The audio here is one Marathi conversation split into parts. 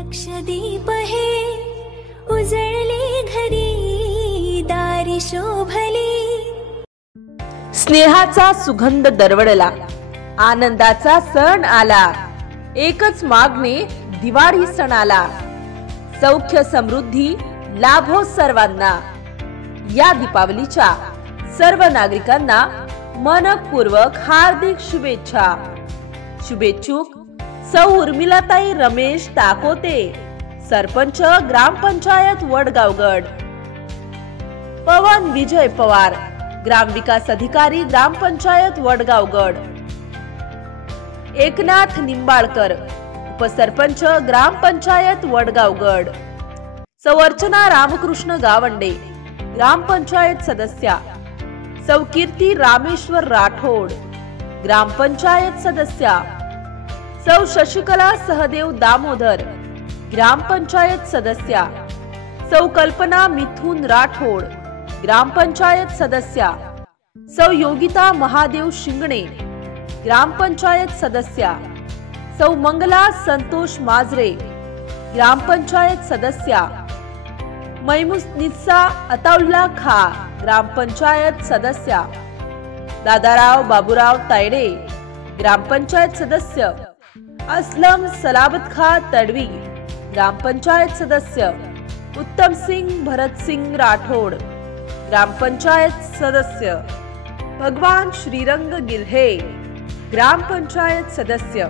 लक्षदीप हे उजळले घरी दारी शोभली। स्नेहाचा सुगंध दरवळला, आनंदाचा सण आला, एकच मागणे दिवाळी सणाला। सौख्य समृद्धी लाभो सर्वांना। या दीपावलीच्या सर्व नागरिकांना मनपूर्वक हार्दिक शुभेच्छा। शुभेच्छुक सौ उर्मिलाताई रमेश ताकोते, सरपंच ग्रामपंचायत वडगावगड। पवन विजय पवार, ग्रामविकास अधिकारी ग्रामपंचायत वडगावगड। एकनाथ निंबाळकर, उपसरपंच ग्रामपंचायत वडगावगड। सौ अर्चना रामकृष्ण गावंडे, ग्रामपंचायत सदस्या। सौ कीर्ती रामेश्वर राठोड, ग्रामपंचायत सदस्या। सौ शशिकला सहदेव दामोदर, ग्रामपंचायत सदस्या। सौ कल्पना मिथुन राठोड, ग्रामपंचायत सदस्या। सौ योगिता महादेव शिंगणे, ग्रामपंचायत सदस्या। सौ मंगला संतोष माजरे, ग्रामपंचायत सदस्या। मैमुनिसा अताउल्ला खा, ग्रामपंचायत सदस्या। दादाराव बाबूराव तायडे, ग्रामपंचायत सदस्य। असलम सलाबत खा तडवी, ग्रामपंचायत सदस्य। उत्तम सिंह भरत सिंह राठोड, ग्रामपंचायत सदस्य। भगवान श्रीरंग गिल्हे, ग्रामपंचायत सदस्य।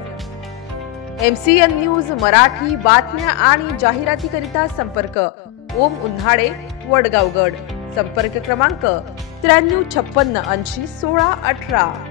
MCN न्यूज मराठी बातम्या आणि जाहिरातीकरिता संपर्क ओम उन्हाळे, वडगावगड। संपर्क क्रमांक 93 56 80 16 18।